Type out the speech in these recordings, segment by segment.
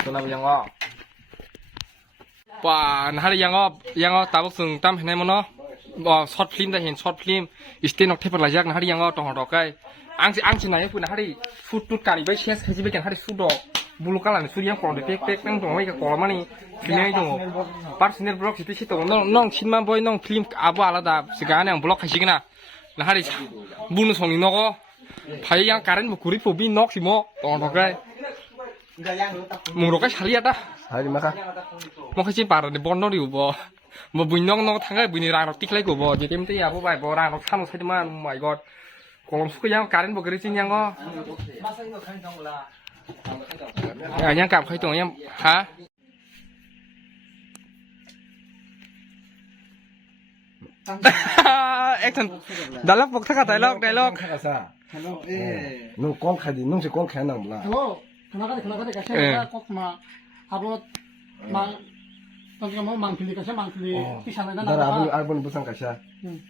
Kenapa yang ngok? Wah, nah hari yang ngok tabuk sung tam henai mono. Short film dah hen short film. Istilah nok teper lajak nah hari yang ngok tong tokai. Ang si nanya pun nah hari shoot tut kali bayi sias haji bayi kan hari shoot dok. Bulu kalan shoot yang kalau tek tek nang dong bayi kalau mana ni filmnya dong. Personal blog situ situ nong cinema boy nong film abu alada sekarang yang blog haji kena. Nah hari bunuh songi noko. Bayi yang karen bukuri pobi nok si mo tong tokai. Mungkin sekali ada. Hari maka. Mungkin sih parah di bondo di ubo. Mau bunyong nong tangga bunyi rang roti lagi ubo. Jadi mesti ya apa baik rang roti sama saya cuma, oh my god. Kalau suka yang karen bukuri sih yang kok. Ya yang kap kayak yang, ha? Action. Dalam pokok kata dialog. Hello, nung kong kadi, nung si kong kaya nang bla. Hello, kenapa kasi kok abot tangga mo mangkili kasi mangkili pisang na Dara abon busang kasya.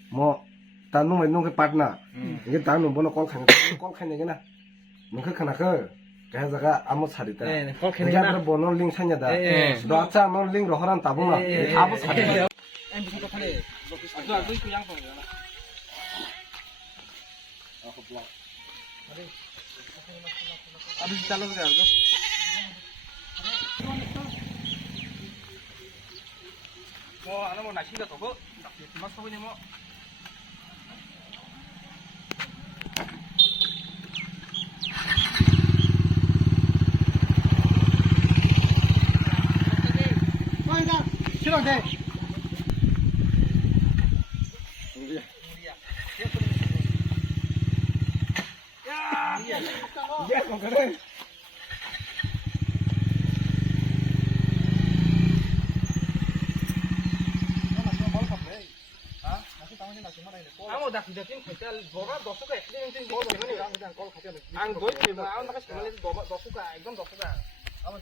Mo tanung nung ke partner. Ini tanung bono kong kaya gina. Mungkin kena ke kaya jaga amot sarita. Jangan bono link sanya dah. Doa mo link roharan tabung lah. Amot sarita. Aku itu yang kau ya. Abis jalan ke apa? Mau anak mau nasi nggak toko? Mas toko ni mau. Mana? Siapa deh? Yes, mau keren. Kamu dah tidak tin hotel bawa dosuka accident tin bawa dosuka ni. Ang doi film ang nak sekali bawa dosuka, ekdom dosuka. Aku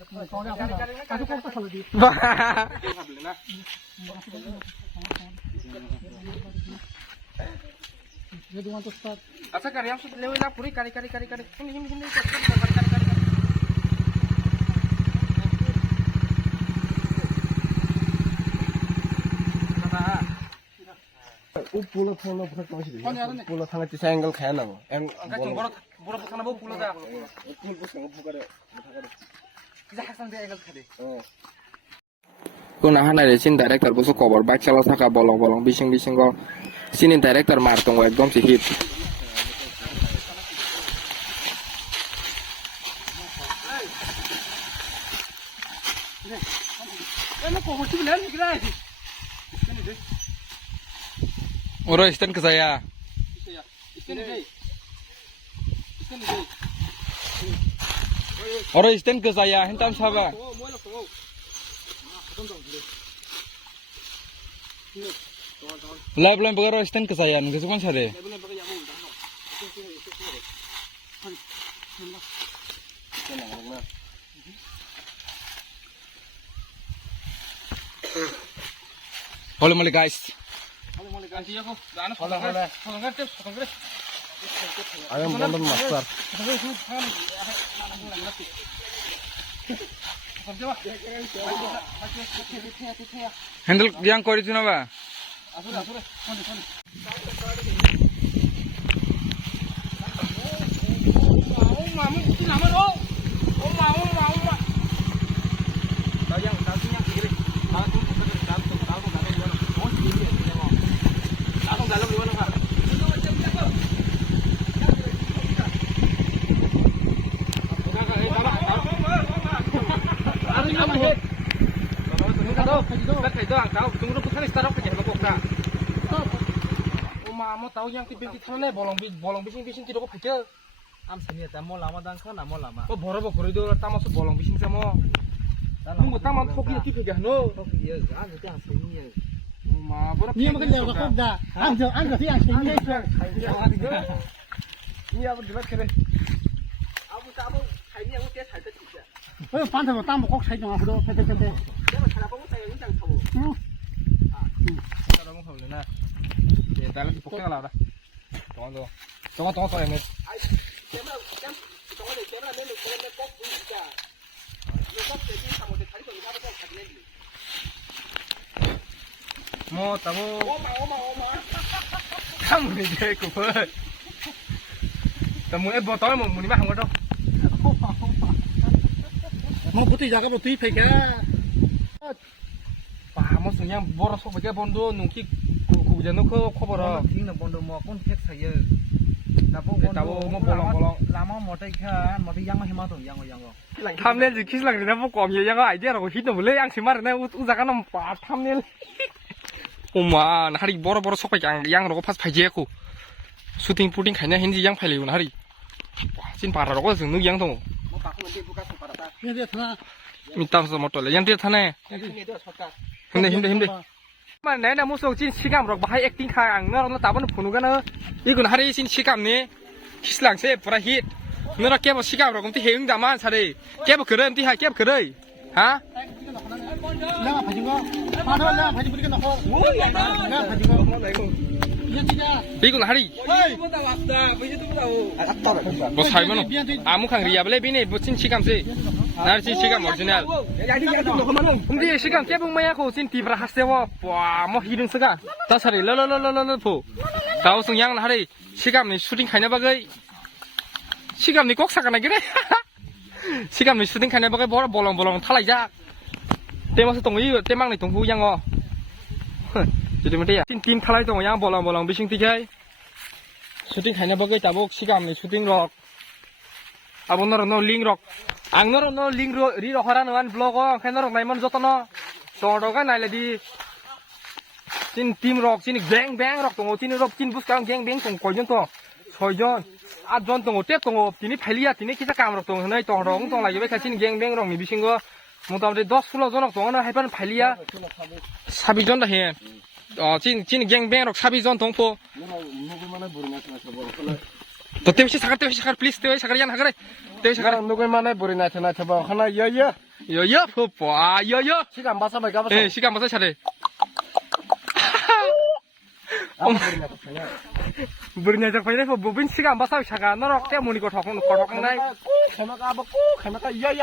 kok tak salah di. Alhamdulillah. You want to start? Asa karya sudah lewat lah puri kari. Sini. Pulau pulau tangga ci single kaya nang. Angkat cuma borak sana bawa pulau dah. Pulau busang buka deh. Kita hasan dia angkat kade. Kung nahanay sin director buso cover back chala saka bolong bising ko sinin director martong ekdom si hit Oro stand ke saya Oro stand ke saya hentam saba Live bagar stand ke saya nggak suka sare. Halo mali guys. Ganti aku. Dah nak potong. Ayam bondon master. Handle yang kau itu napa? Asura. Mamu itu nama lo. Mau. Tahu yang kiri. Tahu dalam di mana Pak? Tunggu pusat start kerja lokokna. Mau tahu yang tipe kita nih bolong bising tidak kok pecel. Am sini tamu lama dan kau nama lama. Oh boro koridor tamu su bolong bising sama. Nunggu tamu foki tipe gak no. Iya, kan itu yang sini ya. Ma boro. Ni makan jauh kok dah. Ang sih ang sini. Ini apa jelas keren. Abu tamu, hari ini aku dia cari kerja. 반대 뭐 땀 먹고 차이 좀 하고 패대. Dia macam apa pun saya yang tahu. Kalau mau kau lena. Ya dalam di pokoknya lah dah. Tunggu. Yang ni. Dia macam 정원에 깨나 내는 거는 꼭 보이자. 이거 대신 사모대 다리 좀 잡아서 가지 내기. 뭐 따보 오마. 카무니 제그 펄 따뭐 에버 떠 뭐 무니 막 한거도 뭐 부티 자가 부티 페가 와뭐 그냥 뭐라 속에 본도 눈키 구구자 놓고 커버라 팅는 본도 뭐 꼰팩 사이에. 나보 뭐 볼랑 라마 못해 못해 양마 해마도 양어. 탐낼 키슬랑 그냥 뭐 꼼이 양아 아이디어라고 히도 몰래 양치 말네 우자가는 빠 탐낼 오마 하리 보러 속에 양으로 파스 파지에고 슈팅 푸딩 가냐 힌지 양 팔리고 하리 진 바라라고 해서 능 양동 뭐 바꾸면 돼 부가 손바닥. 근데 하나 미땀서 못 돌래 양들 타네 근데 쳤다. 힘내 mà nãy là một số trên chi cảm rồi hay acting khai ăn nó tạo nó phụ cái nó ý còn hay trên chi cảm này hít lặng sẽ phải hít nó kéo vào chi cảm rồi cũng thì hướng đảm ăn sao đây kéo vào cửa đây thì hay kéo cửa đây hả 내가 가진 거 하나 내가 가진 거니까 넣고 내가 가진 거 이제 진짜 ý còn hay 뭐 살면 아무 칸 리아 블레 비네 뭐 진치 감세 나를 진치 감 오리지널 근데 시간 깨봉 마야 고 진티 브라 하세와 와뭐 히든 스가 다 살이 러러러러러 포 다우승 양 하리 시간이 슈팅 가냐 바게 시간이 꼭 사가나 그래 시간이 슈팅 가냐 바게 뭐라 볼렁볼렁 탈라이자 때마서 동이 때망니 동후 양어 jadi mesti ya tim thalai tong yang bolong bising tigai shooting khanya bagai tabok sigam ni shooting rock abonor no link rock angnor no link ri rock haran wan vlog o khainor rock naimon jotono to ga nai ledi tin team rock tin bang rock tong tin rock tin bus kang bang tong koijon to soijon atjon tong te tong tini phailia tini kisa kam rock tong nai tong rong tong lagi be khasin bang rock ni bising go মোটামুটি 10-16 জনক তখন হাইপান ফাইলিয়া 26 জন দাহে 진 갱뱅록 12전 동포 또 때우시 사갈 플리즈 때우시 사갈 양 하그래 때우시 사갈 누구 만에 버리 나타나 쳐봐 하나 여여 포 여여 시간 봐서 말 가봐 예 시간 맞아 차례 버리냐 저 파이네 보빈 시간 봐서 차가 너럭 때문에 거 덕ong 나이 해마가 꼭 해마가 여여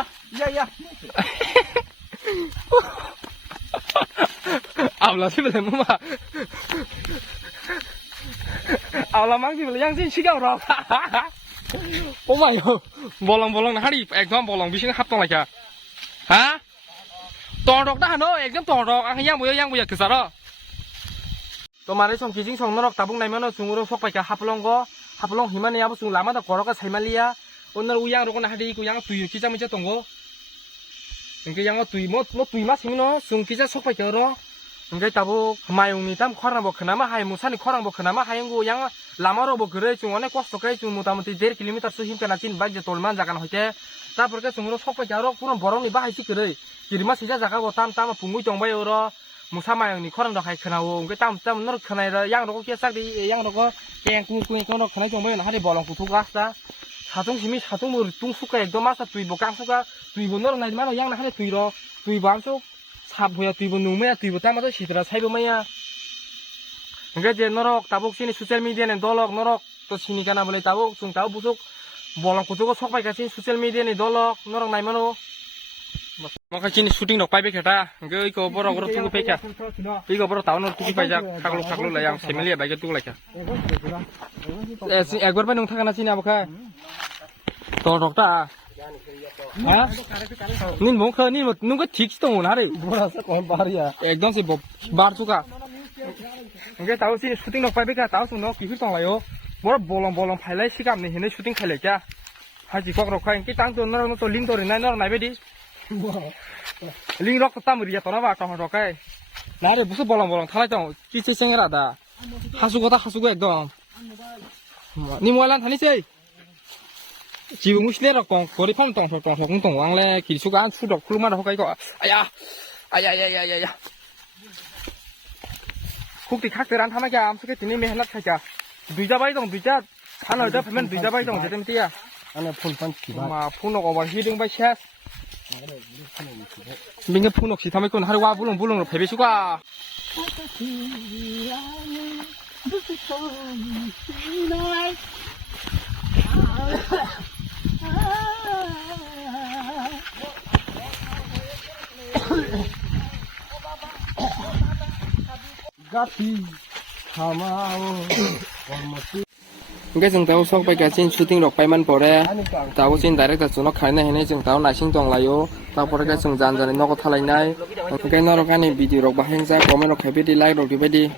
เอาละที่เป็นมึงมาเอาละมั้งที่เป็นยังสิ้นชิกเอาเราโอ้ไม่บอลนะฮะดิเอกน้องบอลวิชิงฮับตรงไหนกันฮะตอนดอกได้เนาะเอกน้องตอนดอกอันยังบ่อยากคือสาระตัวมาได้ส่งจริงส่งนรกตาบุ้งในมันเราสูงเราฟกไปกับฮับลงหิมะเนี่ยบุ้งลามาตะกอร์ก็ใช้มาเลียอุนนรูยังเราก็นะฮะดิกูยังตุยคิดจะไม่จะตรงกู이게 양어 두이 뭐 두이 마시면 숨기자 속바 겨러 이게 따보 마용니 땀 커랑 뭐 그나마 하이 무산이 커랑 뭐 그나마 하이고 양 라마로 뭐 그래 중원에 꽉속에 중 모타모티 1km 수 힘까나 진 바이제 돌만 자간 호ite 따버게 중으로 속바 겨러 그런 버럭니 바이지 그래 기리마 시자 자가고 땀 붕무 정바여러 무사마용니 커랑 더 하이 크나오 이게 땀 너로 크나이라 양로고 깨싹디 양로고 깽꾸꾸이 거너 크나이 정바여 하리 버럭 구투가스다 사동심이 사동물 뚱수가 액도 마사 두이보 깡수가 두이보 너는 나지 마로 양나 하네 두이로 두이보 암속 사보야 두이보 누메야 두이보 따마도 시드라 사이보마야 그러니까 이제 너럭 따복신이 소셜미디어는 너럭 또 시니까나 볼래 따복 중 따복 부속 bolong kutu ko sok pai kacin social media ni dolok norong nai mano mo kacin shooting dok pai be khata ngai ko boro boro tu pe kya pi ko boro taun tu pai jak khaklo la yang family bai ke tu la kya ekbar pai nong thakana chini abakha to dok ta ha nin mong kha nin nung ko thik to na re bora sa kon bariya ekdom se bar chuka ngai taun si shooting dok pai be ka taun su no ki tong la yo bora bolong phailai sigam ni hene shooting khaile kya haji kok rok khai ki tang to no to link to ri nai no nai be di link rok to tam ri ya to na ba ka rok kai na re busu bolong thalai tong ki che sengera da hasugo ekdom ni moilan thani sei jibu musle rok kong kori phom tong tong wang le ki suga chu dok khulma rok kai ko aya khukti khak te ran thama kya am suke tini mehnat khai kya দুইটা বাই দং দুইটা ফান হইতা পেমেন্ট দুইটা বাই দং যেতেম তিয়া ane phun pan kiba মা ফুনক over heating by শেষ 민게 ফুনক 시 থামে কোন হারে ওয়া বুলং র ফেবে সুকা Gapi Hamao cái chừng tao sok bay cái xin shooting được bay man bỏ ra tao xin direct là nó khai này này chừng tao nãy xin tòng lại yo tao bỏ ra cái chừng dàn dàn nó có thay lại này cái nó cái này video được bao nhiêu ra comment được khai biết đi like được đi biết đi